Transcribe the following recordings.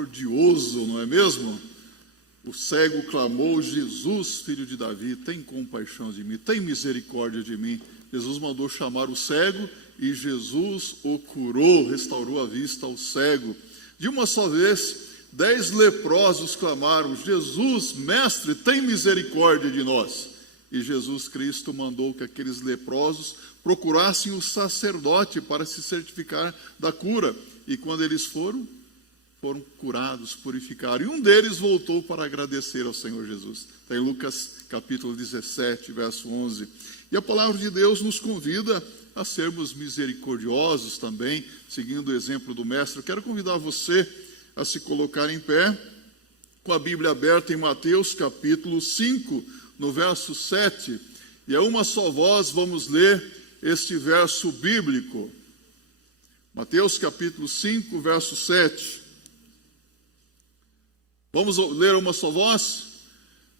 misericordioso, não é mesmo? O cego clamou: Jesus, filho de Davi, tem compaixão de mim, tem misericórdia de mim. Jesus mandou chamar o cego e Jesus o curou, restaurou a vista ao cego. De uma só vez, 10 leprosos clamaram: Jesus, mestre, tem misericórdia de nós. E Jesus Cristo mandou que aqueles leprosos procurassem o sacerdote para se certificar da cura. E quando eles foram curados, purificaram. E um deles voltou para agradecer ao Senhor Jesus. Está em Lucas capítulo 17, verso 11. E a palavra de Deus nos convida a sermos misericordiosos também, seguindo o exemplo do Mestre. Eu quero convidar você a se colocar em pé, com a Bíblia aberta em Mateus capítulo 5, no verso 7. E a uma só voz vamos ler este verso bíblico. Mateus capítulo 5, verso 7. Vamos ler uma só voz?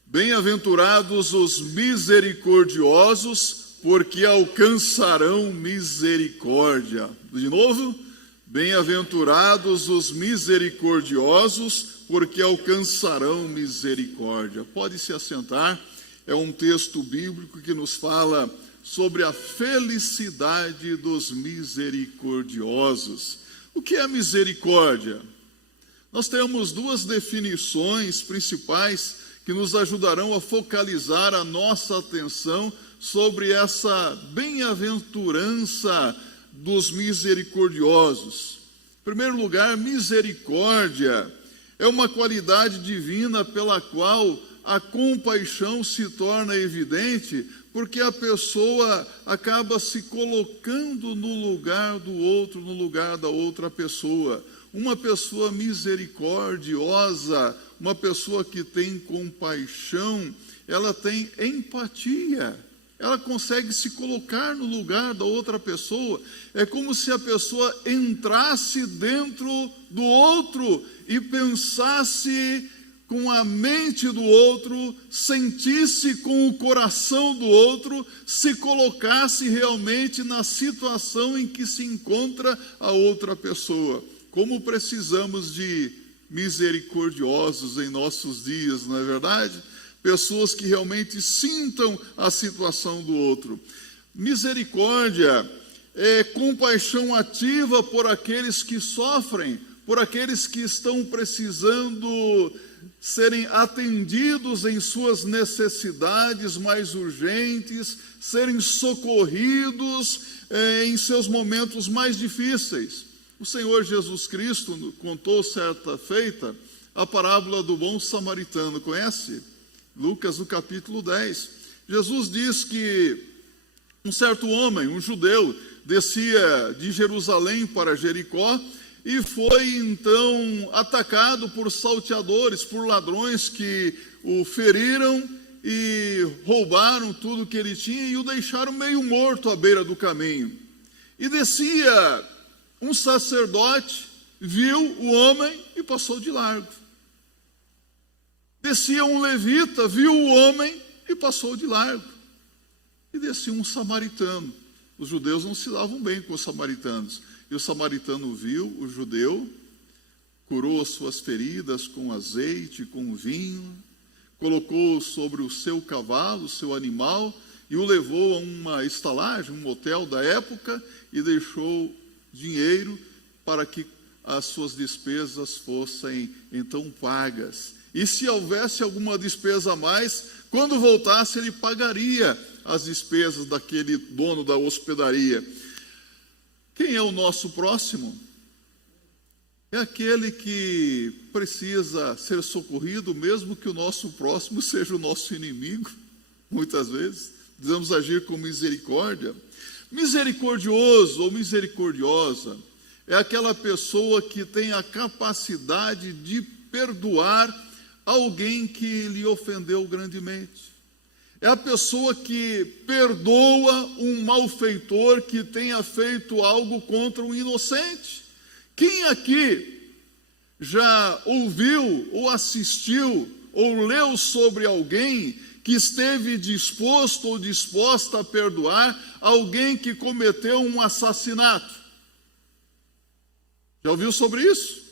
Bem-aventurados os misericordiosos, porque alcançarão misericórdia. De novo, bem-aventurados os misericordiosos, porque alcançarão misericórdia. Pode se assentar. É um texto bíblico que nos fala sobre a felicidade dos misericordiosos. O que é misericórdia? Nós temos duas definições principais que nos ajudarão a focalizar a nossa atenção sobre essa bem-aventurança dos misericordiosos. Em primeiro lugar, misericórdia é uma qualidade divina pela qual a compaixão se torna evidente, porque a pessoa acaba se colocando no lugar do outro, no lugar da outra pessoa. Uma pessoa misericordiosa, uma pessoa que tem compaixão, ela tem empatia. Ela consegue se colocar no lugar da outra pessoa. É como se a pessoa entrasse dentro do outro e pensasse com a mente do outro, sentisse com o coração do outro, se colocasse realmente na situação em que se encontra a outra pessoa. Como precisamos de misericordiosos em nossos dias, não é verdade? Pessoas que realmente sintam a situação do outro. Misericórdia é compaixão ativa por aqueles que sofrem, por aqueles que estão precisando serem atendidos em suas necessidades mais urgentes, serem socorridos em seus momentos mais difíceis. O Senhor Jesus Cristo contou certa feita a parábola do bom samaritano, conhece? Lucas, no capítulo 10. Jesus diz que um certo homem, um judeu, descia de Jerusalém para Jericó e foi então atacado por salteadores, por ladrões que o feriram e roubaram tudo que ele tinha e o deixaram meio morto à beira do caminho. E descia um sacerdote, viu o homem e passou de largo. Descia um levita, viu o homem e passou de largo. E descia um samaritano. Os judeus não se davam bem com os samaritanos. E o samaritano viu o judeu, curou as suas feridas com azeite, com vinho, colocou sobre o seu cavalo, o seu animal, e o levou a uma estalagem, um motel da época, e deixou dinheiro para que as suas despesas fossem então pagas. E se houvesse alguma despesa a mais, quando voltasse ele pagaria as despesas daquele dono da hospedaria. Quem é o nosso próximo? É aquele que precisa ser socorrido, mesmo que o nosso próximo seja o nosso inimigo, muitas vezes. Precisamos agir com misericórdia. Misericordioso ou misericordiosa é aquela pessoa que tem a capacidade de perdoar alguém que lhe ofendeu grandemente. É a pessoa que perdoa um malfeitor que tenha feito algo contra um inocente. Quem aqui já ouviu ou assistiu ou leu sobre alguém que esteve disposto ou disposta a perdoar alguém que cometeu um assassinato? Já ouviu sobre isso?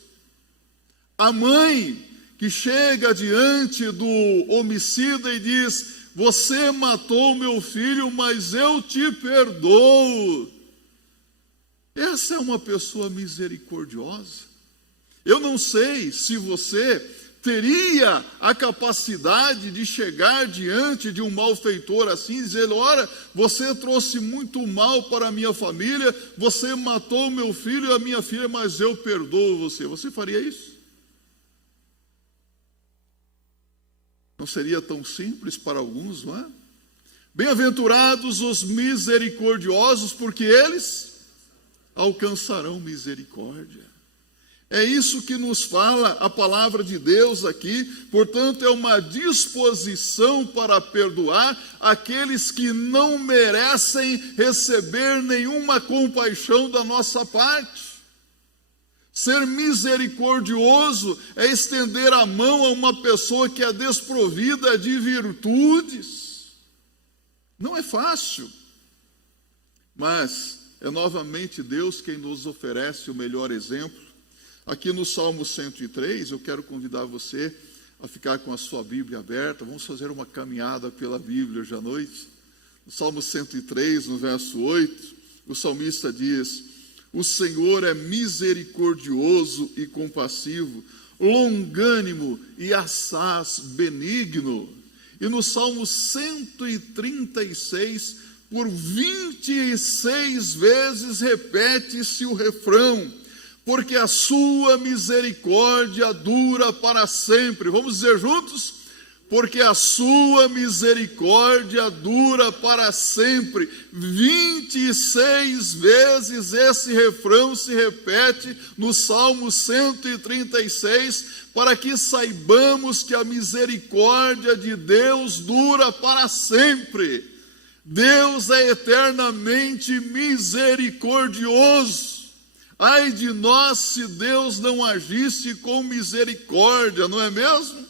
A mãe que chega diante do homicida e diz: você matou meu filho, mas eu te perdoo. Essa é uma pessoa misericordiosa. Eu não sei se você teria a capacidade de chegar diante de um malfeitor assim e dizer: ora, você trouxe muito mal para a minha família, você matou meu filho e a minha filha, mas eu perdoo você. Você faria isso? Não seria tão simples para alguns, não é? Bem-aventurados os misericordiosos, porque eles alcançarão misericórdia. É isso que nos fala a palavra de Deus aqui. Portanto, é uma disposição para perdoar aqueles que não merecem receber nenhuma compaixão da nossa parte. Ser misericordioso é estender a mão a uma pessoa que é desprovida de virtudes. Não é fácil, mas é novamente Deus quem nos oferece o melhor exemplo. Aqui no Salmo 103, eu quero convidar você a ficar com a sua Bíblia aberta. Vamos fazer uma caminhada pela Bíblia hoje à noite. No Salmo 103, no verso 8, o salmista diz: o Senhor é misericordioso e compassivo, longânimo e assaz benigno. E no Salmo 136, por 26 vezes repete-se o refrão: porque a sua misericórdia dura para sempre. Vamos dizer juntos? Porque a sua misericórdia dura para sempre. 26 vezes esse refrão se repete no Salmo 136, para que saibamos que a misericórdia de Deus dura para sempre. Deus é eternamente misericordioso. Ai de nós se Deus não agisse com misericórdia, não é mesmo?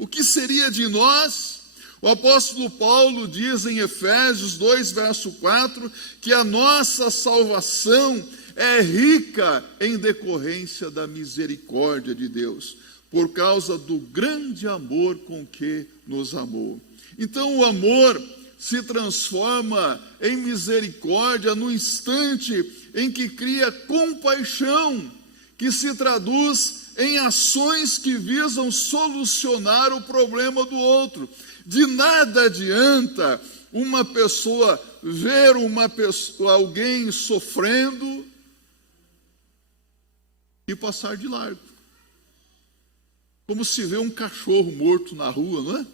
O que seria de nós? O apóstolo Paulo diz em Efésios 2, verso 4, que a nossa salvação é rica em decorrência da misericórdia de Deus, por causa do grande amor com que nos amou. Então o amor se transforma em misericórdia no instante em que cria compaixão, que se traduz em ações que visam solucionar o problema do outro. De nada adianta uma pessoa ver alguém sofrendo e passar de largo. Como se vê um cachorro morto na rua, não é?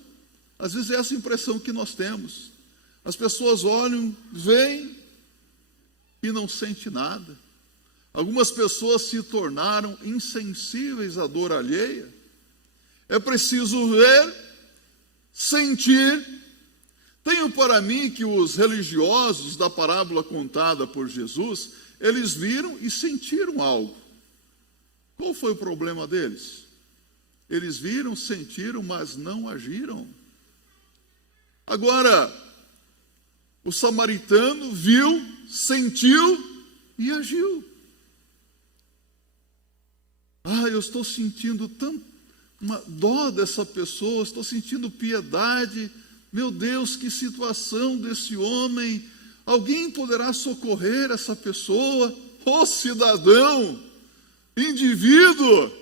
Às vezes é essa impressão que nós temos. As pessoas olham, veem e não sentem nada. Algumas pessoas se tornaram insensíveis à dor alheia. É preciso ver, sentir. Tenho para mim que os religiosos da parábola contada por Jesus, eles viram e sentiram algo. Qual foi o problema deles? Eles viram, sentiram, mas não agiram. Agora, o samaritano viu, sentiu e agiu. Eu estou sentindo uma dó dessa pessoa, estou sentindo piedade. Meu Deus, que situação desse homem. Alguém poderá socorrer essa pessoa? Ô cidadão, indivíduo,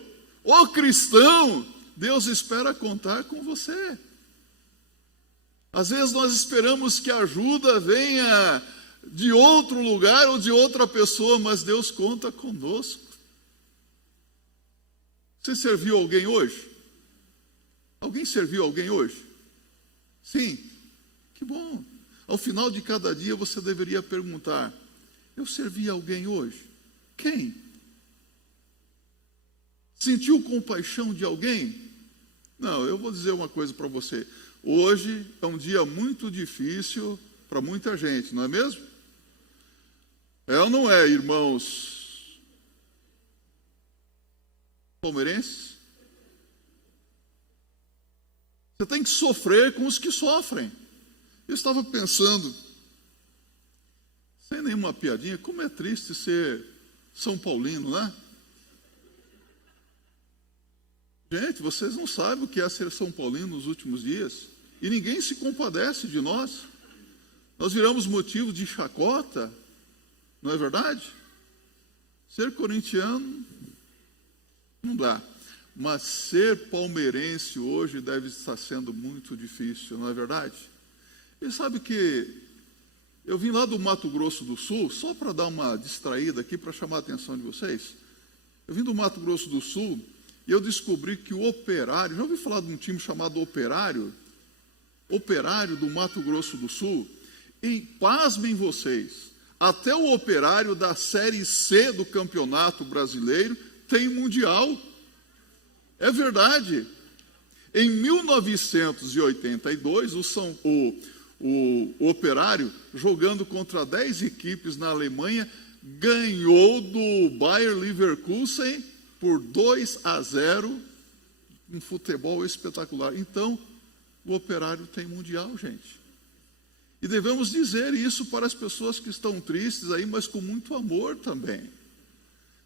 ô cristão, Deus espera contar com você. Às vezes nós esperamos que a ajuda venha de outro lugar ou de outra pessoa, mas Deus conta conosco. Você serviu alguém hoje? Alguém serviu alguém hoje? Sim, que bom. Ao final de cada dia você deveria perguntar: eu servi alguém hoje? Quem? Sentiu compaixão de alguém? Não, eu vou dizer uma coisa para você. Hoje é um dia muito difícil para muita gente, não é mesmo? É ou não é, irmãos palmeirenses? Você tem que sofrer com os que sofrem. Eu estava pensando, sem nenhuma piadinha, como é triste ser São Paulino, né? Gente, vocês não sabem o que é ser São Paulino nos últimos dias. E ninguém se compadece de nós. Nós viramos motivo de chacota, não é verdade? Ser corintiano não dá. Mas ser palmeirense hoje deve estar sendo muito difícil, não é verdade? E sabe que eu vim lá do Mato Grosso do Sul, só para dar uma distraída aqui, para chamar a atenção de vocês. Eu vim do Mato Grosso do Sul e eu descobri que o Operário, já ouviu falar de um time chamado Operário? Operário do Mato Grosso do Sul? E pasmem vocês, até o Operário da Série C do Campeonato Brasileiro tem Mundial. É verdade. Em 1982, o Operário, jogando contra 10 equipes na Alemanha, ganhou do Bayer Leverkusen por 2-0, um futebol espetacular. Então, o Operário tem Mundial, gente. E devemos dizer isso para as pessoas que estão tristes aí, mas com muito amor também.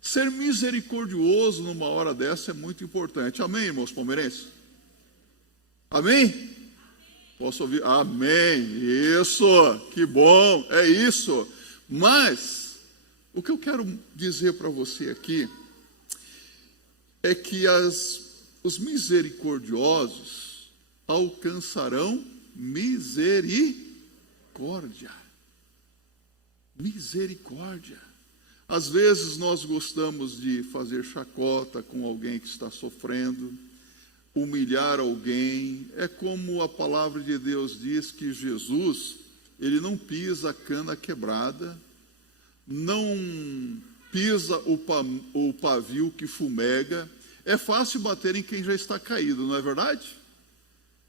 Ser misericordioso numa hora dessa é muito importante. Amém, irmãos palmeirenses? Amém? Posso ouvir? Amém. Isso, que bom, é isso. Mas, o que eu quero dizer para você aqui é que os misericordiosos alcançarão misericórdia. Misericórdia. Às vezes nós gostamos de fazer chacota com alguém que está sofrendo, humilhar alguém. É como a palavra de Deus diz que Jesus, ele não pisa a cana quebrada, não pisa o pavio que fumega. É fácil bater em quem já está caído, não é verdade?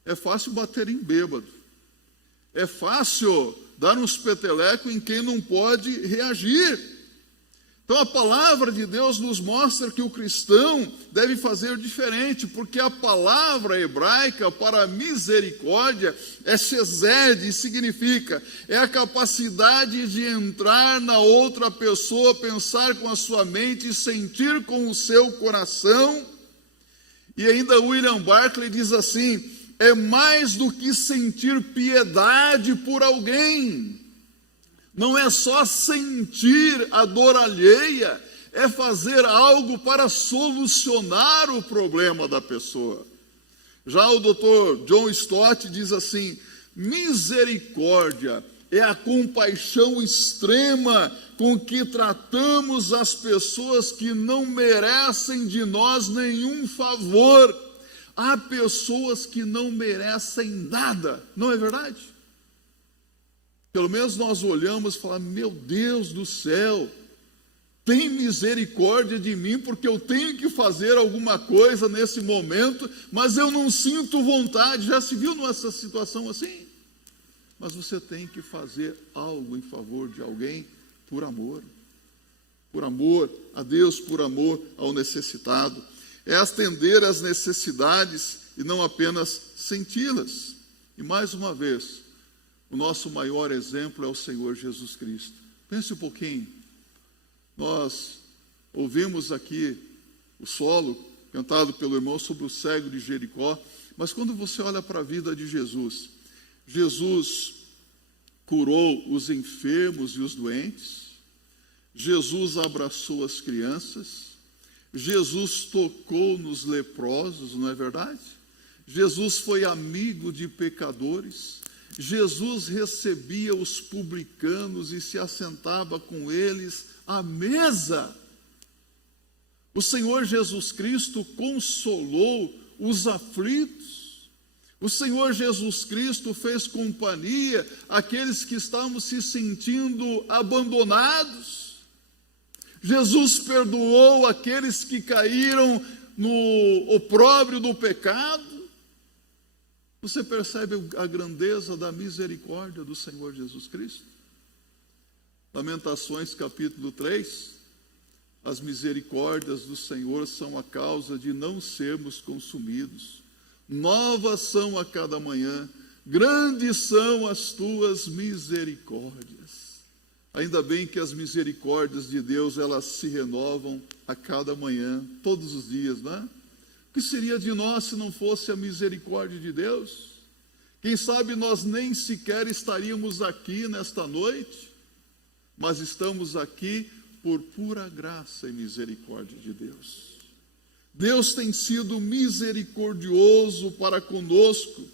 É fácil bater em bêbado. É fácil dar uns petelecos em quem não pode reagir. Então a palavra de Deus nos mostra que o cristão deve fazer diferente, porque a palavra hebraica para misericórdia é sesed, significa, é a capacidade de entrar na outra pessoa, pensar com a sua mente e sentir com o seu coração. E ainda William Barclay diz assim: é mais do que sentir piedade por alguém. Não é só sentir a dor alheia, é fazer algo para solucionar o problema da pessoa. Já o Dr. John Stott diz assim: misericórdia é a compaixão extrema com que tratamos as pessoas que não merecem de nós nenhum favor. Há pessoas que não merecem nada, não é verdade? Pelo menos nós olhamos e falamos: meu Deus do céu, tem misericórdia de mim, porque eu tenho que fazer alguma coisa nesse momento, mas eu não sinto vontade. Já se viu nessa situação assim? Mas você tem que fazer algo em favor de alguém por amor a Deus, por amor ao necessitado. É atender às necessidades e não apenas senti-las. E mais uma vez, o nosso maior exemplo é o Senhor Jesus Cristo. Pense um pouquinho. Nós ouvimos aqui o solo cantado pelo irmão sobre o cego de Jericó, mas quando você olha para a vida de Jesus, Jesus curou os enfermos e os doentes, Jesus abraçou as crianças, Jesus tocou nos leprosos, não é verdade? Jesus foi amigo de pecadores, Jesus recebia os publicanos e se assentava com eles à mesa. O Senhor Jesus Cristo consolou os aflitos. O Senhor Jesus Cristo fez companhia àqueles que estavam se sentindo abandonados. Jesus perdoou aqueles que caíram no opróbrio do pecado. Você percebe a grandeza da misericórdia do Senhor Jesus Cristo? Lamentações capítulo 3, as misericórdias do Senhor são a causa de não sermos consumidos. Novas são a cada manhã, grandes são as tuas misericórdias. Ainda bem que as misericórdias de Deus, elas se renovam a cada manhã, todos os dias, não é? O que seria de nós se não fosse a misericórdia de Deus? Quem sabe nós nem sequer estaríamos aqui nesta noite, mas estamos aqui por pura graça e misericórdia de Deus. Deus tem sido misericordioso para conosco.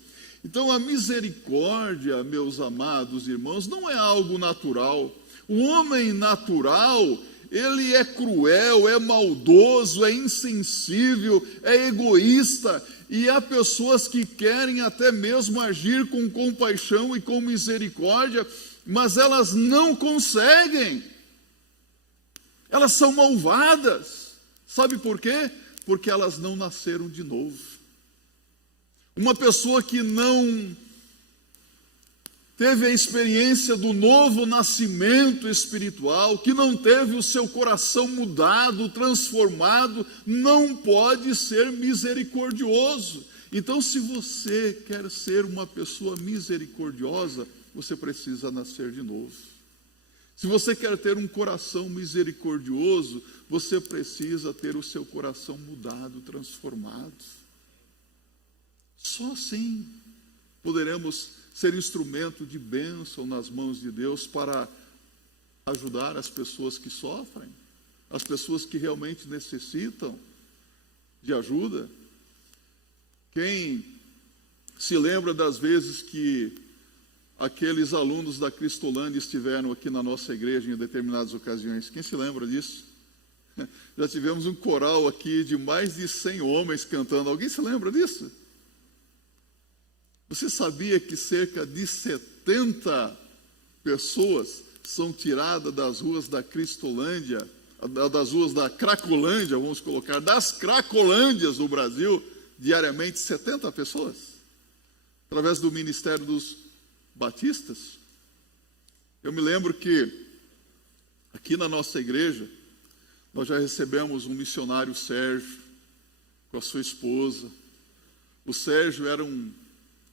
Então a misericórdia, meus amados irmãos, não é algo natural. O homem natural, ele é cruel, é maldoso, é insensível, é egoísta, e há pessoas que querem até mesmo agir com compaixão e com misericórdia, mas elas não conseguem. Elas são malvadas. Sabe por quê? Porque elas não nasceram de novo. Uma pessoa que não teve a experiência do novo nascimento espiritual, que não teve o seu coração mudado, transformado, não pode ser misericordioso. Então, se você quer ser uma pessoa misericordiosa, você precisa nascer de novo. Se você quer ter um coração misericordioso, você precisa ter o seu coração mudado, transformado. Só assim poderemos ser instrumento de bênção nas mãos de Deus para ajudar as pessoas que sofrem, as pessoas que realmente necessitam de ajuda. Quem se lembra das vezes que aqueles alunos da Cristolândia estiveram aqui na nossa igreja em determinadas ocasiões? Quem se lembra disso? Já tivemos um coral aqui de mais de 100 homens cantando. Alguém se lembra disso? Você sabia que cerca de 70 pessoas são tiradas das ruas da Cristolândia, das ruas da Cracolândia, vamos colocar, das Cracolândias do Brasil, diariamente 70 pessoas, através do Ministério dos Batistas? Eu me lembro que aqui na nossa igreja, nós já recebemos um missionário, Sérgio, com a sua esposa. O Sérgio era um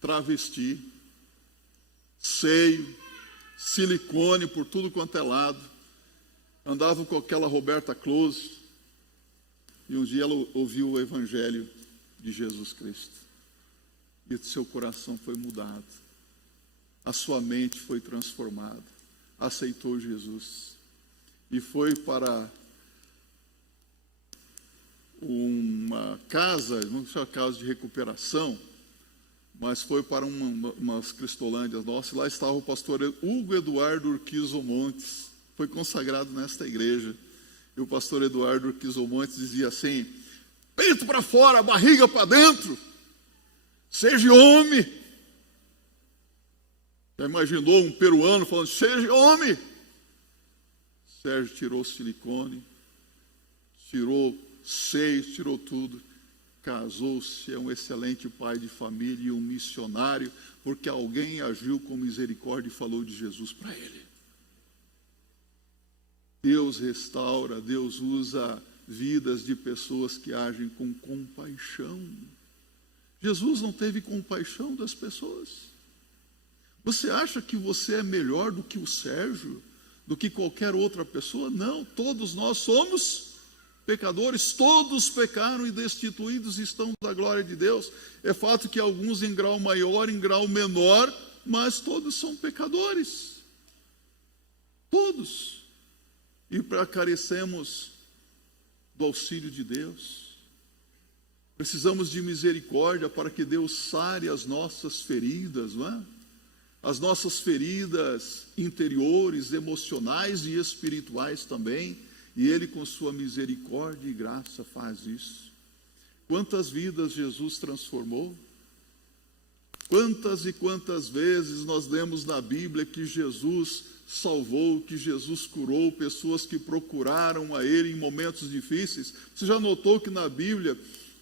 travesti, seio, silicone por tudo quanto é lado, andava com aquela Roberta Close, e um dia ela ouviu o Evangelho de Jesus Cristo, e o seu coração foi mudado, a sua mente foi transformada, aceitou Jesus, e foi para uma casa, não sei, uma casa de recuperação, mas foi para umas Cristolândias nossas. Lá estava o pastor Hugo Eduardo Urquizo Montes, foi consagrado nesta igreja. E o pastor Eduardo Urquizo Montes dizia assim: peito para fora, barriga para dentro, seja homem. Já imaginou um peruano falando, seja homem? Sérgio tirou o silicone, tirou seios, tirou tudo. Casou-se, é um excelente pai de família e um missionário, porque alguém agiu com misericórdia e falou de Jesus para ele. Deus restaura, Deus usa vidas de pessoas que agem com compaixão. Jesus não teve compaixão das pessoas. Você acha que você é melhor do que o Sérgio, do que qualquer outra pessoa? Não, todos nós somos pecadores, todos pecaram e destituídos estão da glória de Deus. É fato que alguns em grau maior, em grau menor, mas todos são pecadores. Todos. E carecemos do auxílio de Deus. Precisamos de misericórdia para que Deus sare as nossas feridas, não é? As nossas feridas interiores, emocionais e espirituais também. E Ele, com sua misericórdia e graça, faz isso. Quantas vidas Jesus transformou? Quantas e quantas vezes nós lemos na Bíblia que Jesus salvou, que Jesus curou pessoas que procuraram a Ele em momentos difíceis? Você já notou que na Bíblia,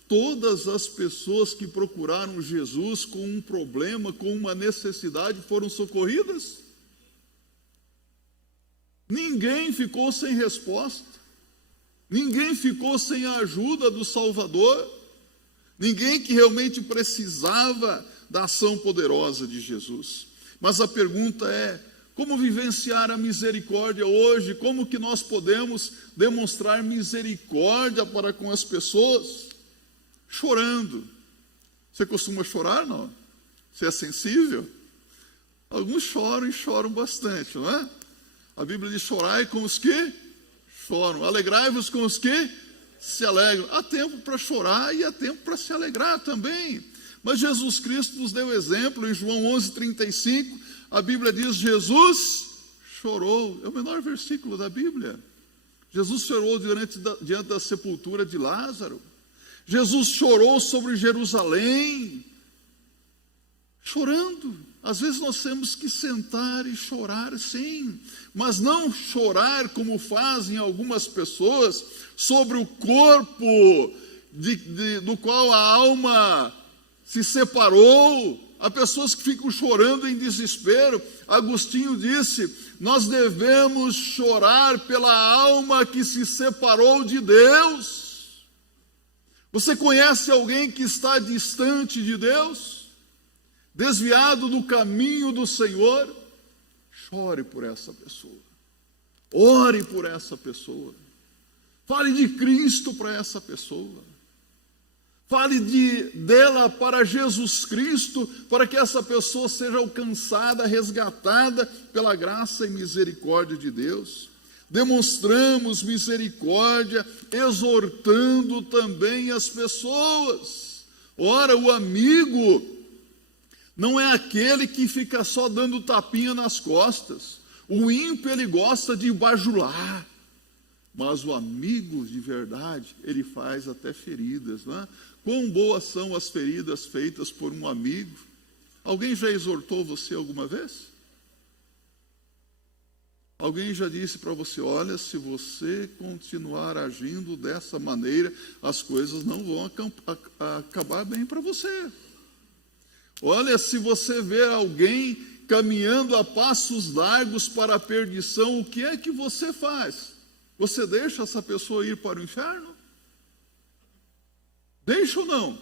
todas as pessoas que procuraram Jesus com um problema, com uma necessidade, foram socorridas? Ninguém ficou sem resposta, ninguém ficou sem a ajuda do Salvador, ninguém que realmente precisava da ação poderosa de Jesus. Mas a pergunta é, como vivenciar a misericórdia hoje? Como que nós podemos demonstrar misericórdia para com as pessoas? chorando. Você costuma chorar, não? Você é sensível? Alguns choram e choram bastante, não é? A Bíblia diz: chorai com os que choram, alegrai-vos com os que se alegram. Há tempo para chorar e há tempo para se alegrar também. Mas Jesus Cristo nos deu exemplo. Em João 11:35, a Bíblia diz: Jesus chorou. É o menor versículo da Bíblia. Jesus chorou diante da sepultura de Lázaro. Jesus chorou sobre Jerusalém, chorando. Às vezes nós temos que sentar e chorar, sim, mas não chorar como fazem algumas pessoas sobre o corpo do qual a alma se separou. Há pessoas que ficam chorando em desespero. Agostinho disse: nós devemos chorar pela alma que se separou de Deus. Você conhece alguém que está distante de Deus? Desviado do caminho do Senhor? Chore por essa pessoa. Ore por essa pessoa. Fale de Cristo para essa pessoa. Fale dela para Jesus Cristo, para que essa pessoa seja alcançada, resgatada pela graça e misericórdia de Deus. Demonstramos misericórdia, exortando também as pessoas. Ora, o amigo não é aquele que fica só dando tapinha nas costas. O ímpio, ele gosta de bajular. Mas o amigo de verdade, ele faz até feridas, não é? Quão boas são as feridas feitas por um amigo. Alguém já exortou você alguma vez? Alguém já disse para você: olha, se você continuar agindo dessa maneira, as coisas não vão acabar bem para você. Olha, se você vê alguém caminhando a passos largos para a perdição, o que é que você faz? Você deixa essa pessoa ir para o inferno? Deixa ou não?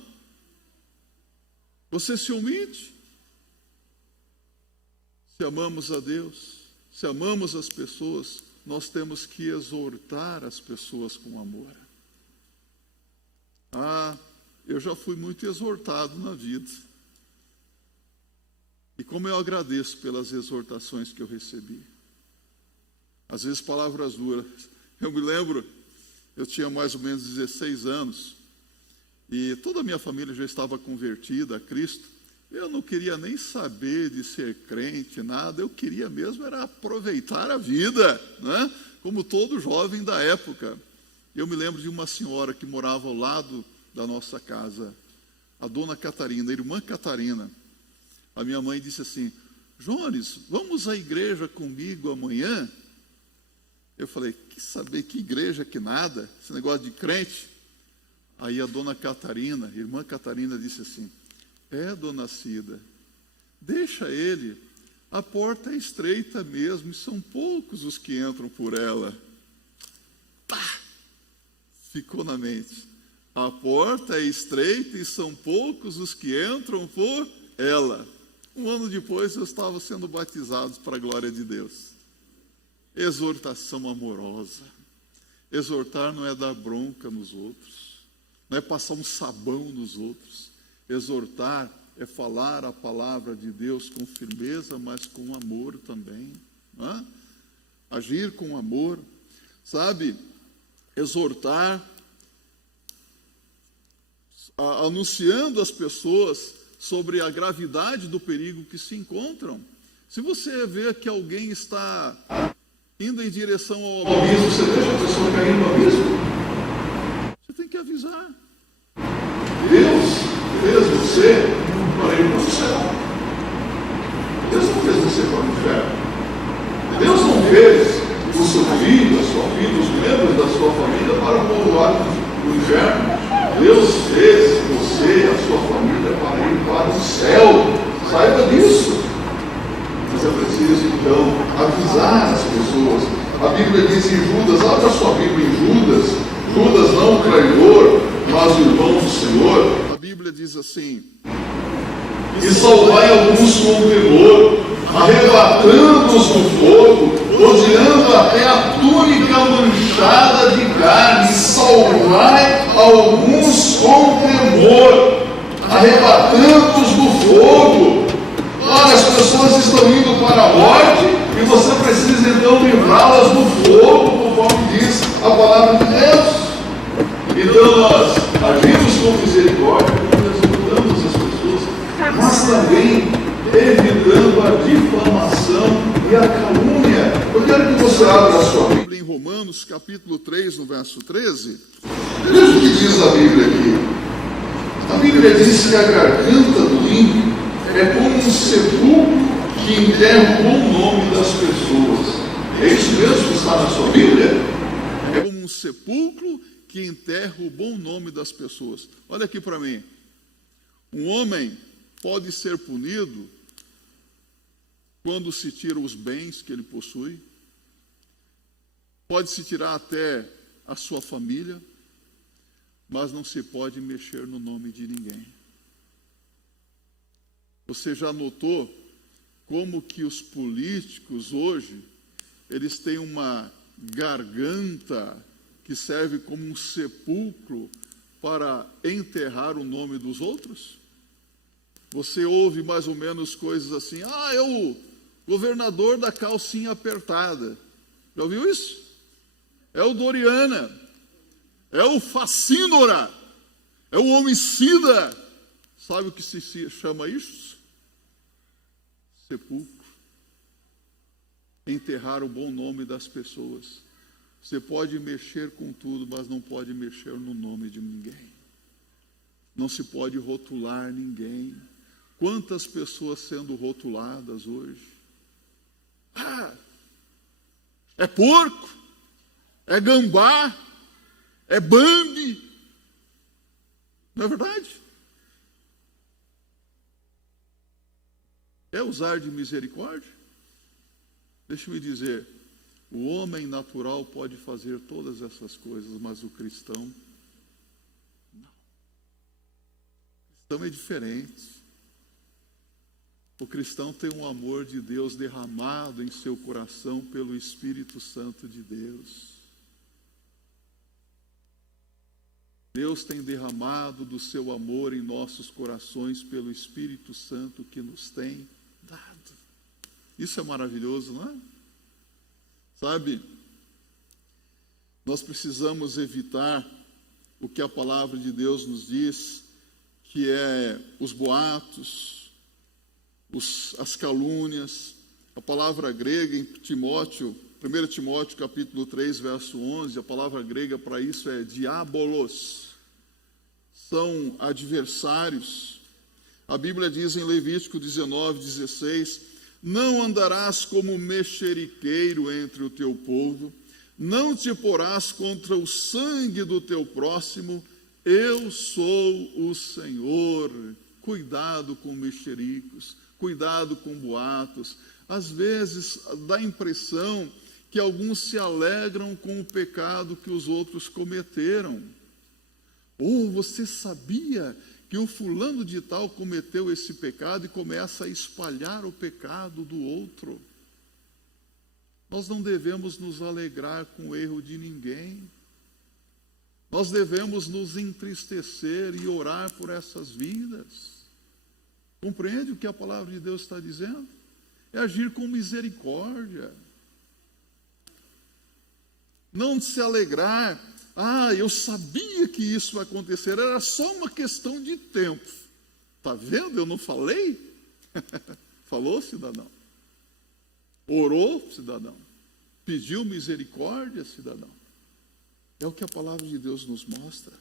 Você se omite? Se amamos a Deus, se amamos as pessoas, nós temos que exortar as pessoas com amor. Eu já fui muito exortado na vida. E como eu agradeço pelas exortações que eu recebi. Às vezes palavras duras. Eu me lembro, eu tinha mais ou menos 16 anos, e toda a minha família já estava convertida a Cristo. Eu não queria nem saber de ser crente, nada. Eu queria mesmo era aproveitar a vida, né? Como todo jovem da época. Eu me lembro de uma senhora que morava ao lado da nossa casa, a dona Catarina, a irmã Catarina. A minha mãe disse assim: Jones, vamos à igreja comigo amanhã? Eu falei: que saber, que igreja, que nada, esse negócio de crente. Aí a dona Catarina, a irmã Catarina, disse assim: dona Cida, deixa ele, a porta é estreita mesmo, e são poucos os que entram por ela. Pá! Ficou na mente. A porta é estreita e são poucos os que entram por ela. Um ano depois eu estava sendo batizado para a glória de Deus. Exortação amorosa. Exortar não é dar bronca nos outros, não é passar um sabão nos outros. Exortar é falar a palavra de Deus com firmeza, mas com amor também, não é? Agir com amor, sabe? Exortar, anunciando às pessoas sobre a gravidade do perigo que se encontram. Se você vê que alguém está indo em direção ao abismo, você deixa a pessoa cair no abismo? Você tem que avisar. Deus fez você para ir para o céu. Deus não fez você para o inferno. Deus não fez o seu filho, a sua filha, os membros da sua família para povoar o inferno. Deus fez você e a sua família para ir para o céu. Saiba disso. Mas é preciso, então, avisar as pessoas. A Bíblia diz em Judas, abra sua Bíblia em Judas. Judas não o traidor, mas o irmão do Senhor. A Bíblia diz assim: e salvai alguns com temor, arrebatando-os no fogo, odiando até a túnica manchada de carne, salvai alguns com temor, arrebatando-os do fogo. Ora, as pessoas estão indo para a morte e você precisa então livrá-las do fogo, conforme diz a palavra de Deus. Então nós agimos com misericórdia quando executamos as pessoas, mas também evitando a difamação e a calúnia. Eu quero que você abra a sua Bíblia em Romanos capítulo 3, no verso 13. Veja o que diz a Bíblia aqui. A Bíblia diz que a garganta do ímpio é como um sepulcro que enterra o bom nome das pessoas. É isso mesmo que está na sua Bíblia? É como um sepulcro que enterra o bom nome das pessoas. Olha aqui para mim. Um homem pode ser punido quando se tira os bens que ele possui, pode se tirar até a sua família, mas não se pode mexer no nome de ninguém. Você já notou como que os políticos hoje, eles têm uma garganta que serve como um sepulcro para enterrar o nome dos outros? Você ouve mais ou menos coisas assim: ah, é o governador da calcinha apertada. Já ouviu isso? É o Doriana, é o facínora, é o homicida. Sabe o que se chama isso? Sepulcro. Enterrar o bom nome das pessoas. Você pode mexer com tudo, mas não pode mexer no nome de ninguém. Não se pode rotular ninguém. Quantas pessoas sendo rotuladas hoje? Ah, é porco, é gambá, é Bambi. Não é verdade? É usar de misericórdia? Deixa-me dizer, o homem natural pode fazer todas essas coisas, mas o cristão não. O cristão é diferente. O cristão tem um amor de Deus derramado em seu coração pelo Espírito Santo de Deus. Deus tem derramado do seu amor em nossos corações pelo Espírito Santo que nos tem dado. Isso é maravilhoso, não é? Sabe, nós precisamos evitar o que a palavra de Deus nos diz, que é os boatos, as calúnias. A palavra grega em Timóteo, 1 Timóteo capítulo 3, verso 11, a palavra grega para isso é diabolos. São adversários. A Bíblia diz em Levítico 19, 16, não andarás como mexeriqueiro entre o teu povo, não te porás contra o sangue do teu próximo, eu sou o Senhor. Cuidado com mexericos, cuidado com boatos. Às vezes dá a impressão que alguns se alegram com o pecado que os outros cometeram. Ou você sabia que o fulano de tal cometeu esse pecado e começa a espalhar o pecado do outro. Nós não devemos nos alegrar com o erro de ninguém. Nós devemos nos entristecer e orar por essas vidas. Compreende o que a palavra de Deus está dizendo? É agir com misericórdia. Não se alegrar. Ah, eu sabia que isso vai acontecer. Era só uma questão de tempo. Está vendo? Eu não falei? Falou, cidadão? Orou, cidadão? Pediu misericórdia, cidadão? É o que a palavra de Deus nos mostra.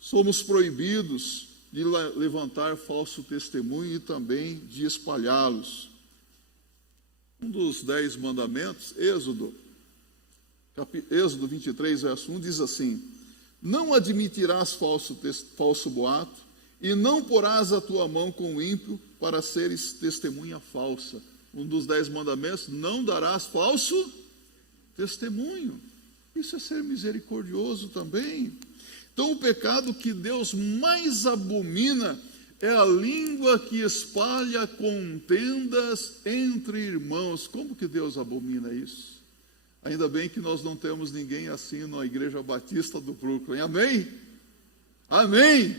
Somos proibidos de levantar falso testemunho e também de espalhá-los. Um dos 10 mandamentos, Êxodo 23, verso 1, diz assim: não admitirás falso boato, e não porás a tua mão com o ímpio para seres testemunha falsa. Um dos 10 mandamentos, não darás falso testemunho. Isso é ser misericordioso também. Então, o pecado que Deus mais abomina é a língua que espalha contendas entre irmãos. Como que Deus abomina isso? Ainda bem que nós não temos ninguém assim na Igreja Batista do Brooklyn. Amém? Amém?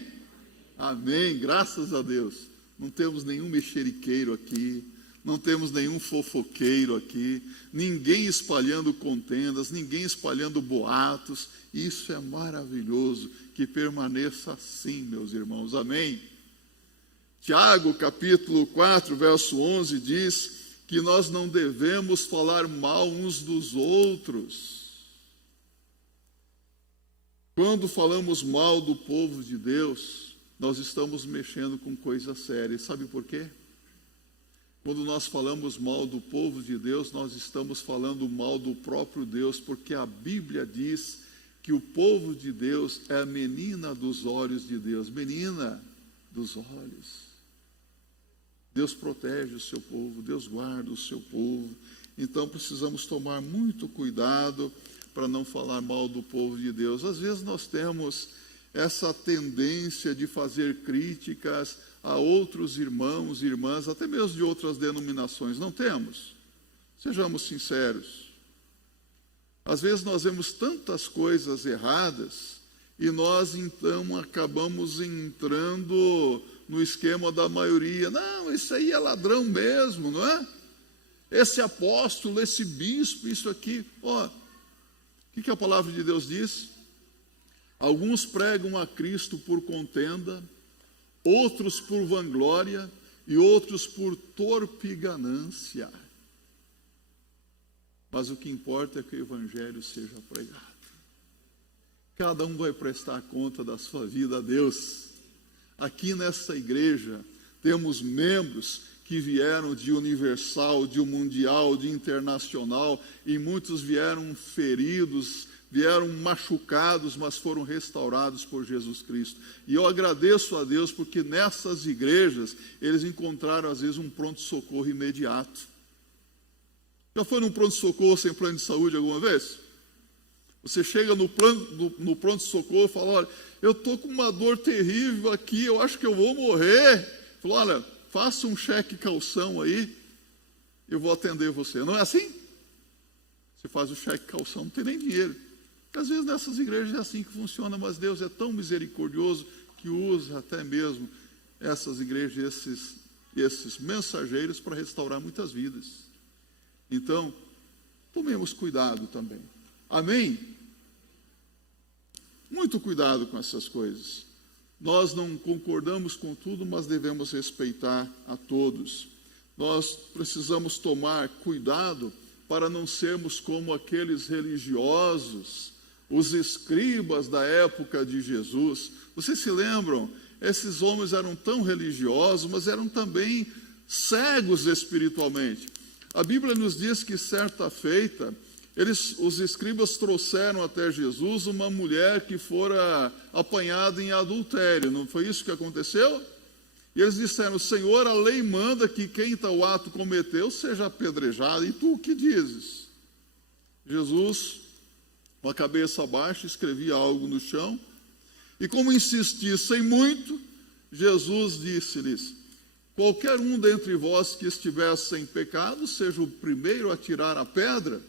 Amém, graças a Deus. Não temos nenhum mexeriqueiro aqui, não temos nenhum fofoqueiro aqui, ninguém espalhando contendas, ninguém espalhando boatos. Isso é maravilhoso, que permaneça assim, meus irmãos. Amém? Tiago, capítulo 4, verso 11, diz que nós não devemos falar mal uns dos outros. Quando falamos mal do povo de Deus, nós estamos mexendo com coisa séria. Sabe por quê? Quando nós falamos mal do povo de Deus, nós estamos falando mal do próprio Deus, porque a Bíblia diz que o povo de Deus é a menina dos olhos de Deus. Menina dos olhos. Deus protege o seu povo, Deus guarda o seu povo. Então precisamos tomar muito cuidado para não falar mal do povo de Deus. Às vezes nós temos essa tendência de fazer críticas a outros irmãos e irmãs, até mesmo de outras denominações. Não temos? Sejamos sinceros. Às vezes nós vemos tantas coisas erradas e nós então acabamos entrando no esquema da maioria. Não, isso aí é ladrão mesmo, não é? Esse apóstolo, esse bispo, isso aqui. Ó, o que a palavra de Deus diz? Alguns pregam a Cristo por contenda, outros por vanglória e outros por torpe ganância. Mas o que importa é que o evangelho seja pregado. Cada um vai prestar conta da sua vida a Deus. Aqui nessa igreja temos membros que vieram de universal, de mundial, de internacional, e muitos vieram feridos, vieram machucados, mas foram restaurados por Jesus Cristo. E eu agradeço a Deus porque nessas igrejas eles encontraram às vezes um pronto-socorro imediato. Já foi num pronto-socorro sem plano de saúde alguma vez? Você chega no pronto-socorro e fala, olha, eu estou com uma dor terrível aqui, eu acho que eu vou morrer. Fala, olha, faça um cheque calção aí, eu vou atender você. Não é assim? Você faz o cheque calção, não tem nem dinheiro. Às vezes nessas igrejas é assim que funciona, mas Deus é tão misericordioso que usa até mesmo essas igrejas, esses mensageiros para restaurar muitas vidas. Então, tomemos cuidado também. Amém? Muito cuidado com essas coisas. Nós não concordamos com tudo, mas devemos respeitar a todos. Nós precisamos tomar cuidado para não sermos como aqueles religiosos, os escribas da época de Jesus. Vocês se lembram? Esses homens eram tão religiosos, mas eram também cegos espiritualmente. A Bíblia nos diz que certa feita, os escribas trouxeram até Jesus uma mulher que fora apanhada em adultério. Não foi isso que aconteceu? E eles disseram, Senhor, a lei manda que quem tal ato cometeu seja apedrejado. E tu o que dizes? Jesus, com a cabeça baixa, escrevia algo no chão. E como insistissem muito, Jesus disse-lhes, qualquer um dentre vós que estiver sem pecado, seja o primeiro a tirar a pedra.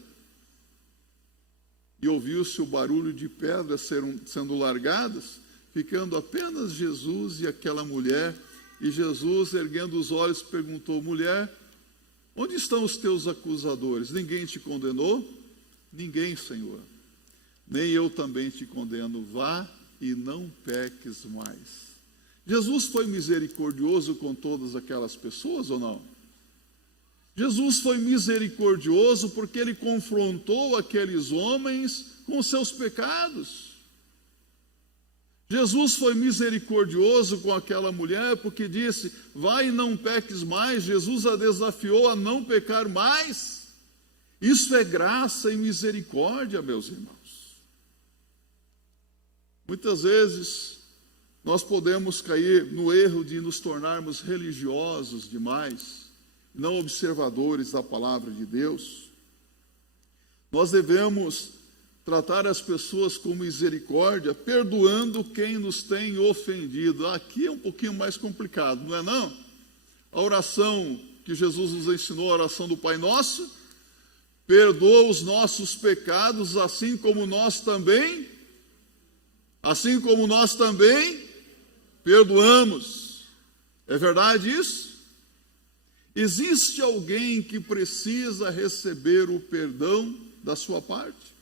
E ouviu-se o barulho de pedras sendo largadas, ficando apenas Jesus e aquela mulher. E Jesus, erguendo os olhos, perguntou, mulher, onde estão os teus acusadores? Ninguém te condenou? Ninguém, Senhor. Nem eu também te condeno. Vá e não peques mais. Jesus foi misericordioso com todas aquelas pessoas ou não? Jesus foi misericordioso porque ele confrontou aqueles homens com seus pecados. Jesus foi misericordioso com aquela mulher porque disse, vai e não peques mais. Jesus a desafiou a não pecar mais. Isso é graça e misericórdia, meus irmãos. Muitas vezes nós podemos cair no erro de nos tornarmos religiosos demais, não observadores da palavra de Deus. Nós devemos tratar as pessoas com misericórdia, perdoando quem nos tem ofendido. Aqui é um pouquinho mais complicado, não é não? A oração que Jesus nos ensinou, a oração do Pai Nosso, perdoa os nossos pecados, assim como nós também perdoamos. É verdade isso? Existe alguém que precisa receber o perdão da sua parte?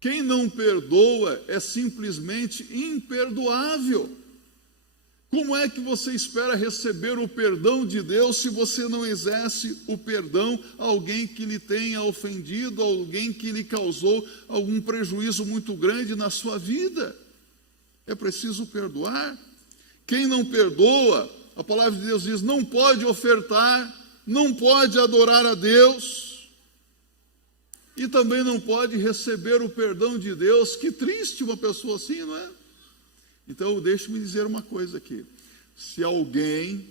Quem não perdoa é simplesmente imperdoável. Como é que você espera receber o perdão de Deus se você não exerce o perdão a alguém que lhe tenha ofendido, a alguém que lhe causou algum prejuízo muito grande na sua vida? É preciso perdoar. Quem não perdoa, a palavra de Deus diz, não pode ofertar, não pode adorar a Deus e também não pode receber o perdão de Deus. Que triste uma pessoa assim, não é? Então, deixe-me dizer uma coisa aqui. Se alguém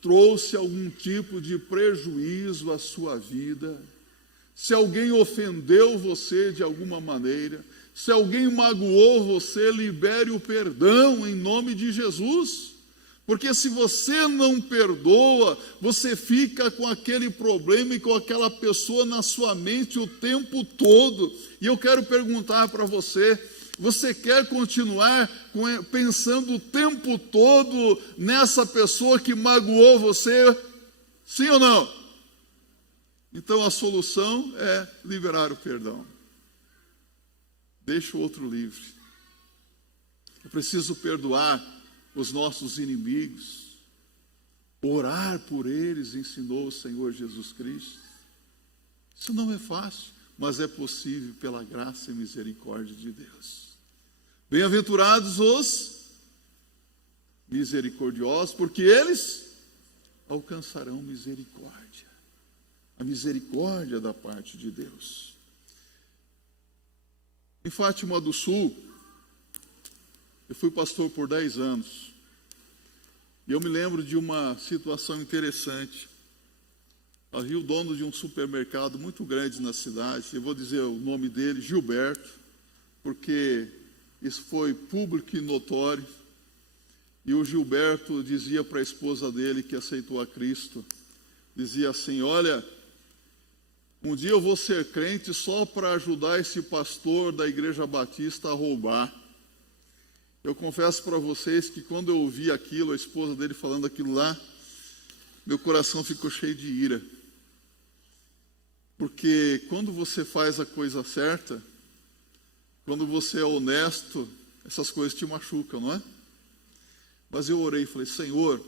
trouxe algum tipo de prejuízo à sua vida, se alguém ofendeu você de alguma maneira, se alguém magoou você, libere o perdão em nome de Jesus. Porque se você não perdoa, você fica com aquele problema e com aquela pessoa na sua mente o tempo todo. E eu quero perguntar para você, você quer continuar pensando o tempo todo nessa pessoa que magoou você? Sim ou não? Então a solução é liberar o perdão. Deixa o outro livre. É preciso perdoar os nossos inimigos. Orar por eles, ensinou o Senhor Jesus Cristo. Isso não é fácil, mas é possível pela graça e misericórdia de Deus. Bem-aventurados os misericordiosos, porque eles alcançarão misericórdia. A misericórdia da parte de Deus. Em Fátima do Sul, eu fui pastor por 10 anos. E eu me lembro de uma situação interessante. Havia o dono de um supermercado muito grande na cidade, eu vou dizer o nome dele, Gilberto, porque isso foi público e notório. E o Gilberto dizia para a esposa dele, que aceitou a Cristo, dizia assim, olha, um dia eu vou ser crente só para ajudar esse pastor da Igreja Batista a roubar. Eu confesso para vocês que quando eu ouvi aquilo, a esposa dele falando aquilo lá, meu coração ficou cheio de ira. Porque quando você faz a coisa certa, quando você é honesto, essas coisas te machucam, não é? Mas eu orei e falei, Senhor,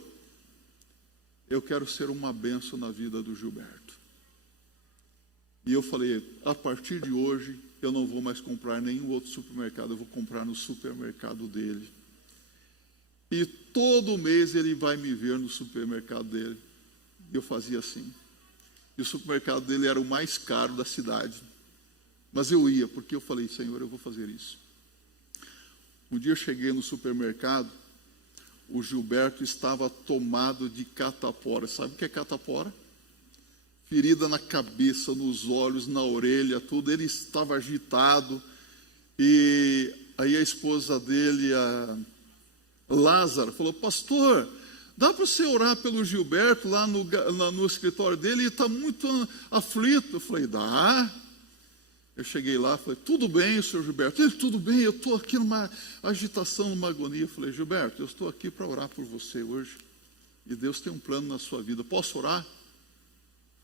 eu quero ser uma bênção na vida do Gilberto. E eu falei, a partir de hoje, eu não vou mais comprar em nenhum outro supermercado, eu vou comprar no supermercado dele. E todo mês ele vai me ver no supermercado dele. E eu fazia assim. E o supermercado dele era o mais caro da cidade. Mas eu ia, porque eu falei, Senhor, eu vou fazer isso. Um dia eu cheguei no supermercado, o Gilberto estava tomado de catapora. Sabe o que é catapora? Ferida na cabeça, nos olhos, na orelha, tudo. Ele estava agitado. E aí a esposa dele, a Lázara, falou, pastor, dá para você orar pelo Gilberto lá no escritório dele? Ele está muito aflito. Eu falei, dá. Eu cheguei lá, falei, tudo bem, senhor Gilberto? Ele, tudo bem, eu estou aqui numa agitação, numa agonia. Eu falei, Gilberto, eu estou aqui para orar por você hoje. E Deus tem um plano na sua vida. Posso orar?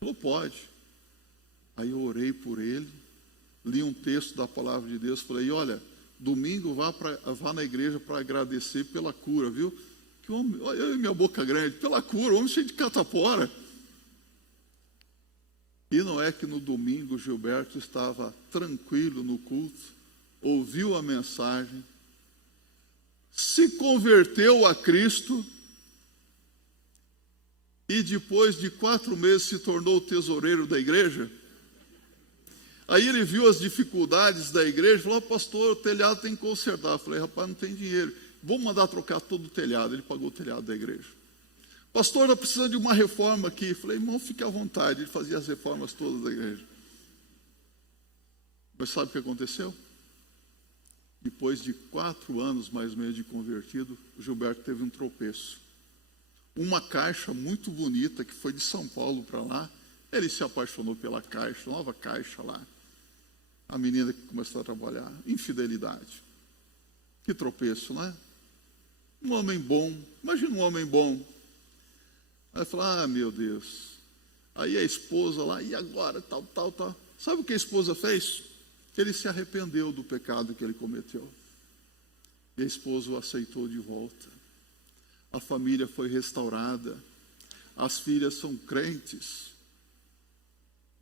Ele falou, pode. Aí eu orei por ele, li um texto da palavra de Deus, falei, olha, domingo vá na igreja para agradecer pela cura, viu? Que homem, olha eu e minha boca grande, pela cura, homem cheio de catapora. E não é que no domingo Gilberto estava tranquilo no culto, ouviu a mensagem, se converteu a Cristo e depois de 4 meses se tornou o tesoureiro da igreja. Aí ele viu as dificuldades da igreja e falou, pastor, o telhado tem que consertar. Eu falei, rapaz, não tem dinheiro, vamos mandar trocar todo o telhado. Ele pagou o telhado da igreja. Pastor, está precisando de uma reforma aqui. Eu falei, irmão, fique à vontade. Ele fazia as reformas todas da igreja. Mas sabe o que aconteceu? Depois de 4 anos, mais ou menos, de convertido, o Gilberto teve um tropeço. uma caixa muito bonita que foi de São Paulo para lá. Ele se apaixonou pela caixa, nova caixa lá. A menina que começou a trabalhar, infidelidade. Que tropeço, não é? Um homem bom, imagina um homem bom. Aí fala, meu Deus. Aí a esposa lá, e agora, tal. Sabe o que a esposa fez? Ele se arrependeu do pecado que ele cometeu. E a esposa o aceitou de volta. A família foi restaurada. As filhas são crentes.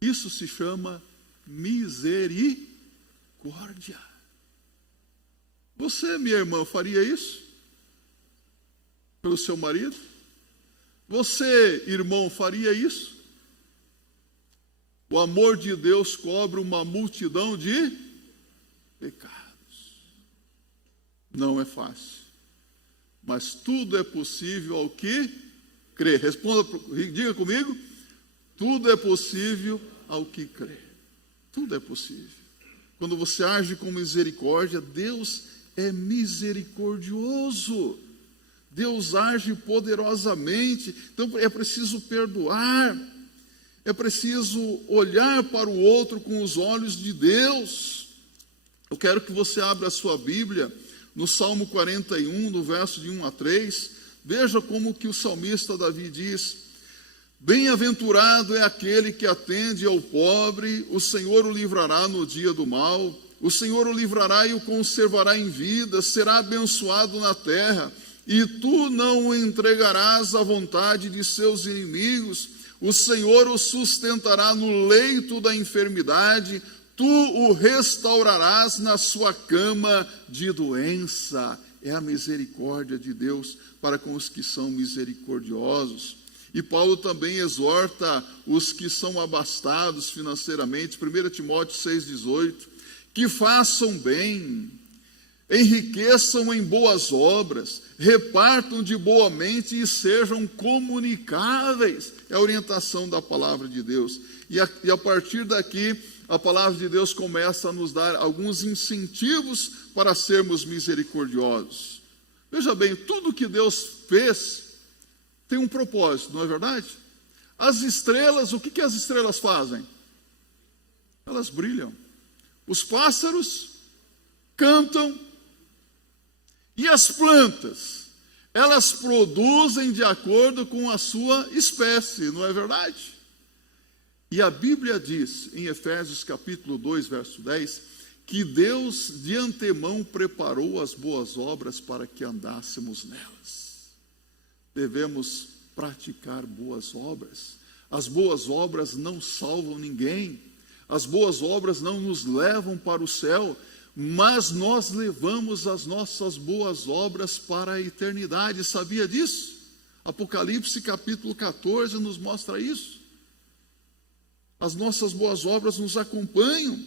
Isso se chama misericórdia. Você, minha irmã, faria isso? Pelo seu marido? Você, irmão, faria isso? O amor de Deus cobre uma multidão de pecados. Não é fácil. Mas tudo é possível ao que crê. Responda, diga comigo. Tudo é possível ao que crê. Tudo é possível. Quando você age com misericórdia, Deus é misericordioso. Deus age poderosamente. Então é preciso perdoar. É preciso olhar para o outro com os olhos de Deus. Eu quero que você abra a sua Bíblia no Salmo 41, no verso de 1 a 3. Veja como que o salmista Davi diz: bem-aventurado é aquele que atende ao pobre, o Senhor o livrará no dia do mal, o Senhor o livrará e o conservará em vida, será abençoado na terra, e tu não o entregarás à vontade de seus inimigos, o Senhor o sustentará no leito da enfermidade, tu o restaurarás na sua cama de doença. É a misericórdia de Deus para com os que são misericordiosos. E Paulo também exorta os que são abastados financeiramente, 1 Timóteo 6,18, que façam bem, enriqueçam em boas obras, repartam de boa mente e sejam comunicáveis. É a orientação da palavra de Deus. E a partir daqui, a palavra de Deus começa a nos dar alguns incentivos para sermos misericordiosos. Veja bem, tudo que Deus fez tem um propósito, não é verdade? As estrelas, o que as estrelas fazem? Elas brilham. Os pássaros cantam. E as plantas, elas produzem de acordo com a sua espécie, não é verdade? E a Bíblia diz, em Efésios capítulo 2, verso 10, que Deus de antemão preparou as boas obras para que andássemos nelas. Devemos praticar boas obras. As boas obras não salvam ninguém. As boas obras não nos levam para o céu, mas nós levamos as nossas boas obras para a eternidade. Sabia disso? Apocalipse capítulo 14 nos mostra isso. As nossas boas obras nos acompanham.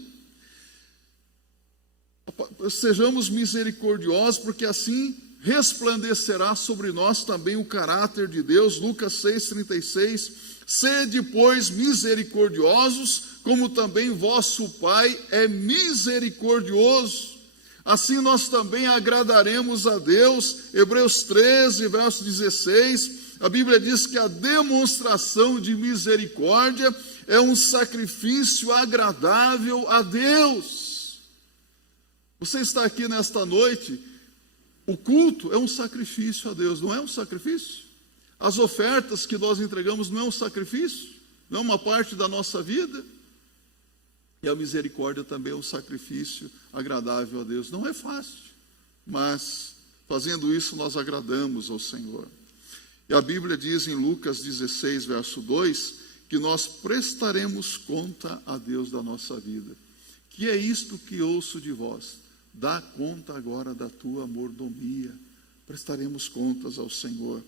Sejamos misericordiosos, porque assim resplandecerá sobre nós também o caráter de Deus. Lucas 6,36. Sede, pois, misericordiosos, como também vosso Pai é misericordioso. Assim nós também agradaremos a Deus. Hebreus 13, verso 16, a Bíblia diz que a demonstração de misericórdia é um sacrifício agradável a Deus. Você está aqui nesta noite, o culto é um sacrifício a Deus, não é um sacrifício? As ofertas que nós entregamos não é um sacrifício? Não é uma parte da nossa vida? E a misericórdia também é um sacrifício agradável a Deus. Não é fácil, mas fazendo isso nós agradamos ao Senhor. E a Bíblia diz em Lucas 16, verso 2, que nós prestaremos conta a Deus da nossa vida. Que é isto que ouço de vós: dá conta agora da tua mordomia. Prestaremos contas ao Senhor.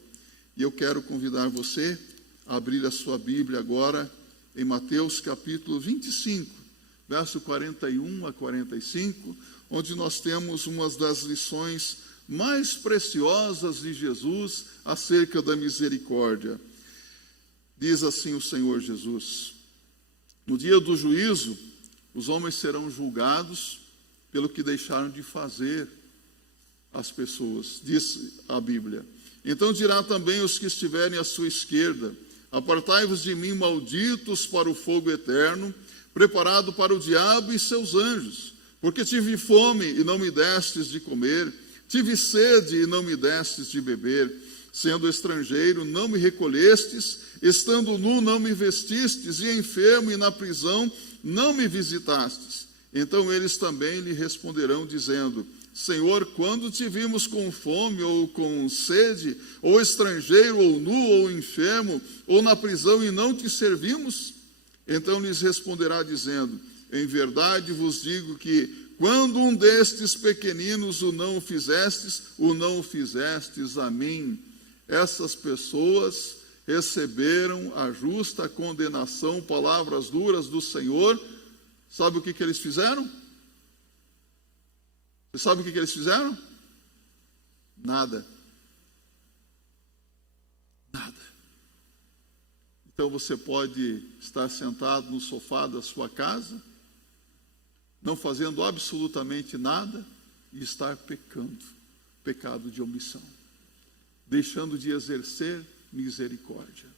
E eu quero convidar você a abrir a sua Bíblia agora em Mateus capítulo 25, verso 41 a 45, onde nós temos uma das lições mais preciosas de Jesus acerca da misericórdia. Diz assim o Senhor Jesus: no dia do juízo, os homens serão julgados pelo que deixaram de fazer as pessoas, diz a Bíblia. Então dirá também os que estiverem à sua esquerda: apartai-vos de mim, malditos, para o fogo eterno, preparado para o diabo e seus anjos. Porque tive fome e não me destes de comer, tive sede e não me destes de beber, sendo estrangeiro não me recolhestes, estando nu não me vestistes, e enfermo e na prisão não me visitastes. Então eles também lhe responderão, dizendo: Senhor, quando te vimos com fome ou com sede, ou estrangeiro, ou nu, ou enfermo, ou na prisão, e não te servimos? Então lhes responderá, dizendo: em verdade vos digo que, quando um destes pequeninos o não fizestes a mim. Essas pessoas receberam a justa condenação, palavras duras do Senhor. Sabe o que eles fizeram? Você sabe o que eles fizeram? Nada. Nada. Então você pode estar sentado no sofá da sua casa, não fazendo absolutamente nada, e estar pecando, pecado de omissão, deixando de exercer misericórdia.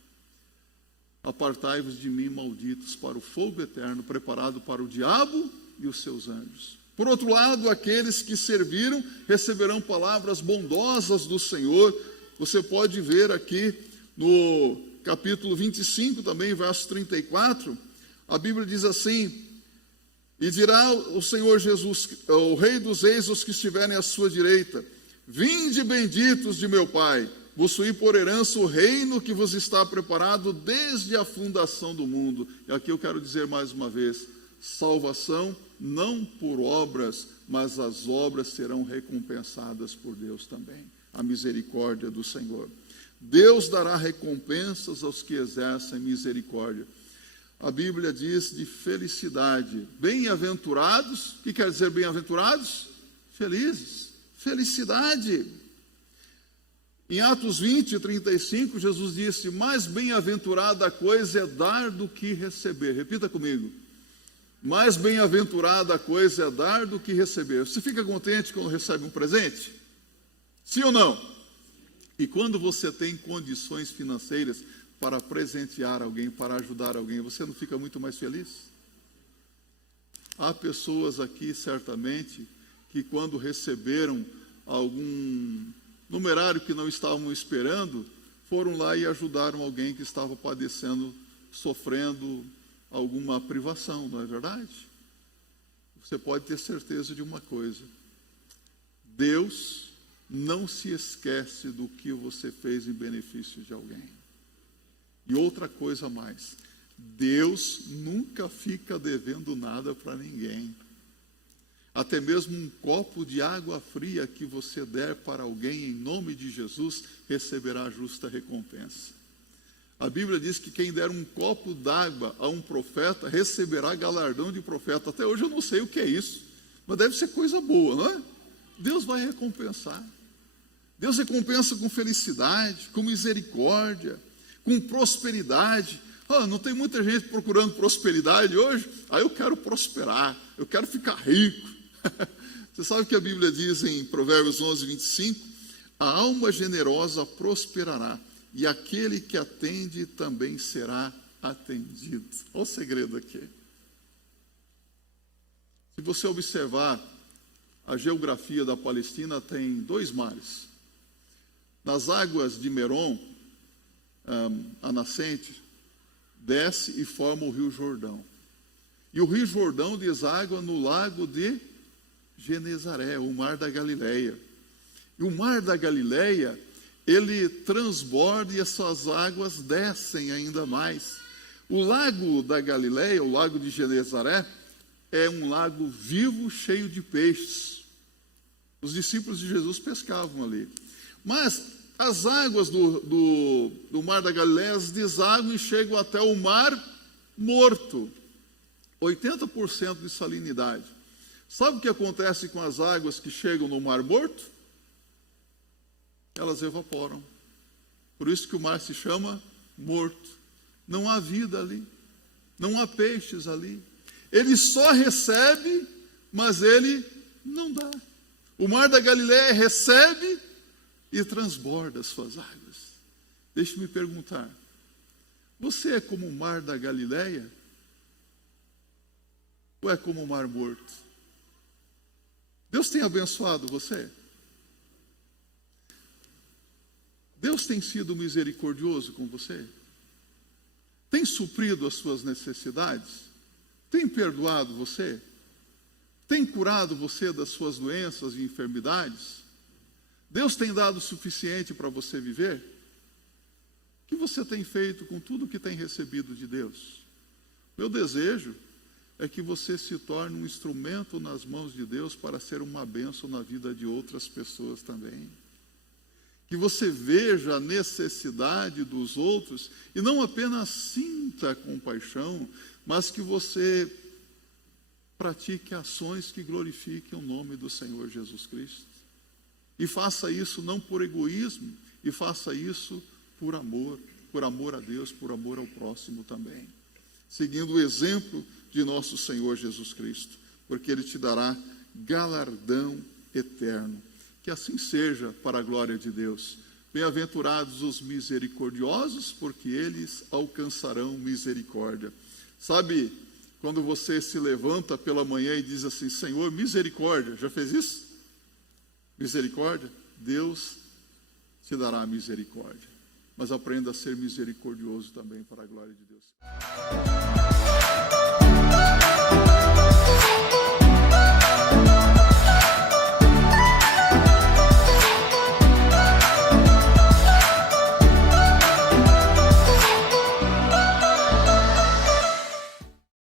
Apartai-vos de mim, malditos, para o fogo eterno, preparado para o diabo e os seus anjos. Por outro lado, aqueles que serviram receberão palavras bondosas do Senhor. Você pode ver aqui no capítulo 25, também, verso 34, a Bíblia diz assim: e dirá o Senhor Jesus, o Rei dos Reis, os que estiverem à sua direita: vinde benditos de meu Pai, possuí por herança o reino que vos está preparado desde a fundação do mundo. E aqui eu quero dizer mais uma vez: salvação não por obras, mas as obras serão recompensadas por Deus também. A misericórdia do Senhor. Deus dará recompensas aos que exercem misericórdia. A Bíblia diz de felicidade. Bem-aventurados, o que quer dizer bem-aventurados? Felizes. Felicidade. Em Atos 20, 35, Jesus disse: mais bem-aventurada coisa é dar do que receber. Repita comigo: mais bem-aventurada coisa é dar do que receber. Você fica contente quando recebe um presente? Sim ou não? E quando você tem condições financeiras para presentear alguém, para ajudar alguém, você não fica muito mais feliz? Há pessoas aqui, certamente, que quando receberam algum numerário que não estavam esperando, foram lá e ajudaram alguém que estava padecendo, sofrendo alguma privação, não é verdade? Você pode ter certeza de uma coisa: Deus não se esquece do que você fez em benefício de alguém. E outra coisa mais: Deus nunca fica devendo nada para ninguém. Até mesmo um copo de água fria que você der para alguém em nome de Jesus, receberá justa recompensa. A Bíblia diz que quem der um copo d'água a um profeta, receberá galardão de profeta. Até hoje eu não sei o que é isso, mas deve ser coisa boa, não é? Deus vai recompensar. Deus recompensa com felicidade, com misericórdia, com prosperidade. Não tem muita gente procurando prosperidade hoje? Eu quero prosperar, eu quero ficar rico. Você sabe que a Bíblia diz em Provérbios 11, 25, a alma generosa prosperará, e aquele que atende também será atendido. Olha o segredo aqui. Se você observar a geografia da Palestina, tem 2 mares. Nas águas de Merom, a nascente desce e forma o Rio Jordão. E o Rio Jordão deságua no lago de Genezaré, o Mar da Galileia. E o Mar da Galileia, ele transborda e essas águas descem ainda mais. O lago da Galileia, o lago de Genezaré, é um lago vivo, cheio de peixes. Os discípulos de Jesus pescavam ali. Mas as águas do Mar da Galileia desaguam e chegam até o Mar Morto. 80% de salinidade. Sabe o que acontece com as águas que chegam no Mar Morto? Elas evaporam. Por isso que o mar se chama morto. Não há vida ali. Não há peixes ali. Ele só recebe, mas ele não dá. O Mar da Galileia recebe e transborda as suas águas. Deixe-me perguntar, você é como o mar da Galileia? Ou é como o mar morto? Deus tem abençoado você? Deus tem sido misericordioso com você? Tem suprido as suas necessidades? Tem perdoado você? Tem curado você das suas doenças e enfermidades? Deus tem dado o suficiente para você viver? O que você tem feito com tudo que tem recebido de Deus? Meu desejo é que você se torne um instrumento nas mãos de Deus para ser uma bênção na vida de outras pessoas também. Que você veja a necessidade dos outros e não apenas sinta compaixão, mas que você pratique ações que glorifiquem o nome do Senhor Jesus Cristo. E faça isso não por egoísmo, e faça isso por amor a Deus, por amor ao próximo também. Seguindo o exemplo de nosso Senhor Jesus Cristo, porque Ele te dará galardão eterno. Que assim seja para a glória de Deus. Bem-aventurados os misericordiosos, porque eles alcançarão misericórdia. Sabe, quando você se levanta pela manhã e diz assim, Senhor, misericórdia, já fez isso? Misericórdia? Deus te dará misericórdia. Mas aprenda a ser misericordioso também para a glória de Deus.